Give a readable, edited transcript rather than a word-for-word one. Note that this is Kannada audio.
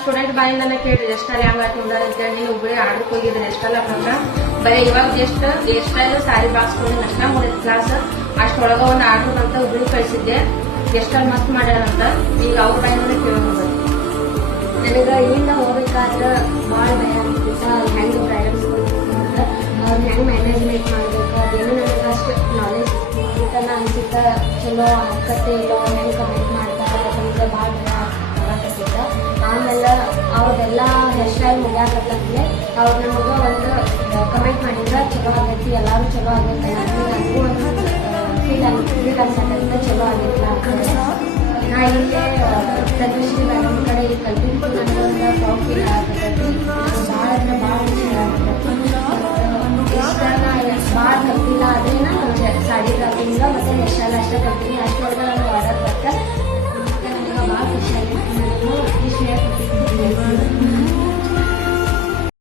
ಸ್ಟೂಡೆಂಟ್ ಬಾಯಿಂದನೇ ಕೇಳ್ರಿ ಎಷ್ಟಲ್ಲಿ ಹಂಗ ತಿಂದಾರ ಅಂತೇಳಿ ನೀನು ಒಬ್ಬರೇ ಆರ್ಡರ್ಗೆ ಹೋಗಿದ್ರೆ ಎಷ್ಟಲ್ಲ ಪ್ರಕಾರ ಬರೀ ಇವಾಗ ಜಸ್ಟ್ ಹೇರ್ ಸ್ಟೈಲ್ ಸಾರಿ ಬಾಕ್ಸ್ಕೊಂಡು ಅಷ್ಟ ಮುಗಿದ ಕ್ಲಾಸ್ ಅಷ್ಟೊಳಗ ಒಂದು ಆರ್ಡರ್ ಅಂತ ಒಬ್ರಿಗೆ ಕಳಿಸಿದ್ದೆ ಎಷ್ಟಲ್ಲಿ ಮಸ್ತ್ ಮಾಡ್ಯಾರಂತ ಈಗ ಅವ್ರ ಬಾಯಿಂದನೇ ಕೇಳೋದು. ನನಗೆ ಇಲ್ಲಿಂದ ಹೋಗ್ಬೇಕಾದ್ರೆ ಭಾಳ ಭಯ ಆಗ್ತಿತ್ತ. ಹೆಂಗೆ ಬ್ರೈಡಲ್ಸ್ ಅವ್ರು ಹೆಂಗೆ ಮ್ಯಾನೇಜ್ಮೆಂಟ್ ಮಾಡ್ಬೇಕು ಅದೇನು ನನಗೆ ಅಷ್ಟು ನಾಲೆಜ್ ಅಂತ ಅನ್ಸಿತ್ತ. ಚಲೋ ಆಕತ್ತೆ ಇಲ್ಲೋ ಹೆಂಗೆ ಕಮೆಂಟ್ ಮಾಡ್ತಾರೆ ಅದಕ್ಕೆ ಭಾಳ ಭಯ ಆಗತ್ತಿತ್ತ. ಆಮೇಲೆ ಅವ್ರದೆಲ್ಲ ಹೇರ್ ಸ್ಟೈಲ್ ಮುಗ್ಯಾಕತ್ತಂದ್ರೆ ಅವ್ರು ನಮಗೆ ಒಂದು ಕಮೆಂಟ್ ಮಾಡಿದ್ರೆ ಚಲೋ ಆಗೈತಿ ಎಲ್ಲರೂ ಚಲೋ ಆಗೈತೆ ನನಗೂ ಒಂದು ಫೀಲ್ ಅನ್ಸತ್ತೆ ಚಲೋ ಆಗಿಲ್ಲ ಅಂತ. ನಾ ಇಲ್ಲೇ ಪ್ರತಿಷ್ಠೆ ಮೇಡಮ್ ಕಡೆ ಕಲ್ತಿದ್ದು ನನಗೊಂದು ಪ್ರೌಡ್ ಫೀಲ್ ಆಗತೈತಿ. ಭಾಳ ಅಂದ್ರೆ ಭಾಳ ಖುಷಿ ಆಗತೈತಿ. ಭಾಳ ಕಲ್ತಿಲ್ಲ ಅದೇನ ಸಾಡಿ ಡ್ರಾಪಿಂಗ ಮತ್ತು ಹೇರ್ ಸ್ಟೈಲ್ ಅಷ್ಟೇ ಕಲ್ತೀನಿ. ಅಷ್ಟೊಳಗೆ ನನಗೆ ಆರ್ಡರ್ ಬರ್ತಾ ನನಗೆ ಭಾಳ ಖುಷಿ ಆಗೈತಿ. ನಾನು ಇಷ್ಟು ಹೇಳ್ಕೊಟ್ಟಿದ್ದೀನಿ.